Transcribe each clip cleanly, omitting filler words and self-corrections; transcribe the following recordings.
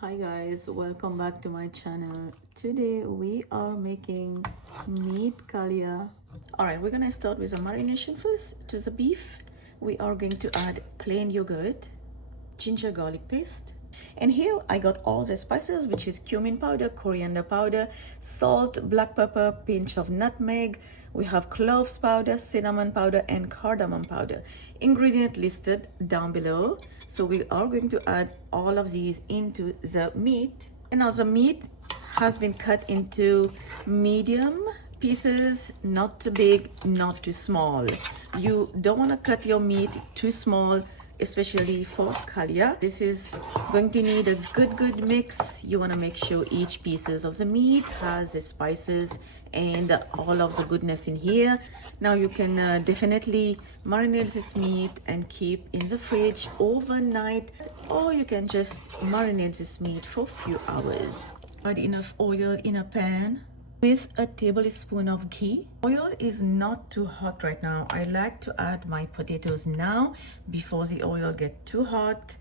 Hi guys, welcome back to my channel. Today we are making meat kalia. Alright, we're gonna start with the marination first. To the beef, we are going to add plain yogurt, ginger garlic paste, and here I got all the spices, which is cumin powder, coriander powder, salt, black pepper, pinch of nutmeg. We have cloves powder, cinnamon powder, and cardamom powder. Ingredient listed down below. So we are going to add all of these into the meat. And now the meat has been cut into medium pieces, not too big, not too small. You don't want to cut your meat too small, especially for kalia. This is going to need a good mix. You want to make sure each pieces of the meat has the spices and all of the goodness in here. Now you can definitely marinate this meat and keep in the fridge overnight, or you can just marinate this meat for a few hours. Add enough oil in a pan with a tablespoon of ghee. Oil is not too hot right now. I like to add my potatoes now before the oil get too hot.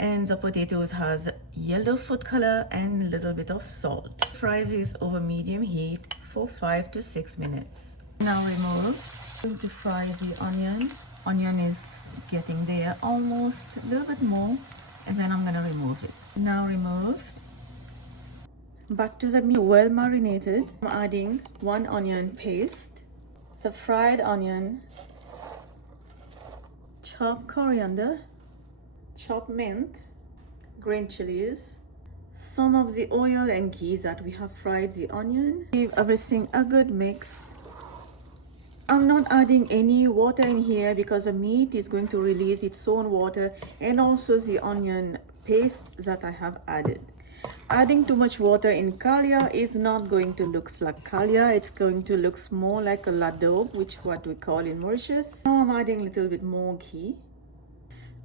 And the potatoes has yellow food color and a little bit of salt. Fry this over medium heat for 5 to 6 minutes. Now remove. I'm going to fry the onion. Onion is getting there almost, a little bit more, and then I'm gonna remove it. Now remove. Back to the meat, well marinated. I'm adding 1 onion paste, the fried onion, chopped coriander, chopped mint, green chilies, some of the oil and ghee that we have fried the onion. Give everything a good mix. I'm not adding any water in here because the meat is going to release its own water, and also the onion paste that I have added. Adding too much water in kalia is not going to look like kalia. It's going to look more like a laddo, which what we call in Mauritius. Now I'm adding a little bit more ghee.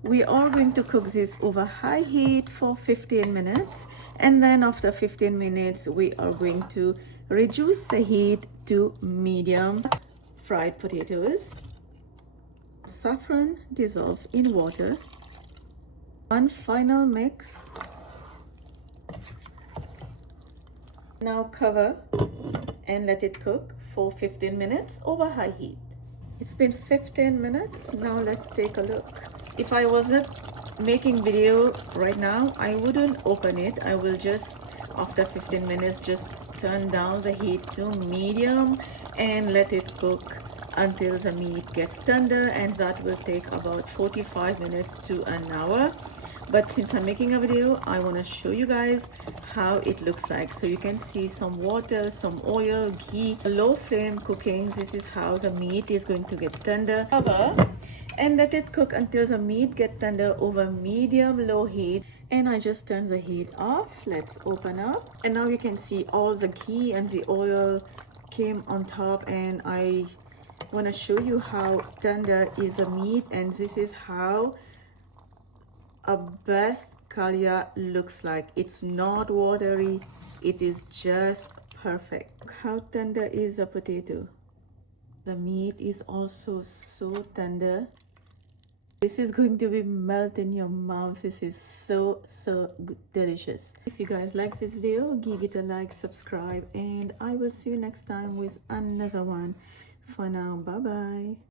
We are going to cook this over high heat for 15 minutes, and then after 15 minutes we are going to reduce the heat to medium. Fried potatoes, saffron dissolved in water, one final mix. Now cover and let it cook for 15 minutes over high heat. It's been 15 minutes. Now let's take a look. If I wasn't making video right now, I wouldn't open it. I will just, after 15 minutes, just turn down the heat to medium and let it cook until the meat gets tender, and that will take about 45 minutes to an hour. But since I'm making a video, I want to show you guys how it looks like. So you can see some water, some oil, ghee, low flame cooking. This is how the meat is going to get tender. Cover and let it cook until the meat get tender over medium low heat. And I just turned the heat off. Let's open up, and now you can see all the ghee and the oil came on top, and I want to show you how tender is the meat. And this is how a best kalia looks like. It's not watery, it is just perfect. Look how tender is the potato. The meat is also so tender. This is going to be melt in your mouth. This is so good, delicious. If you guys like this video, give it a like, subscribe, and I will see you next time with another one. For now, bye bye.